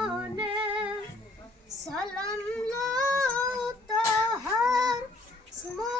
নয়নে সালাম লো তাহার স্মরণে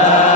아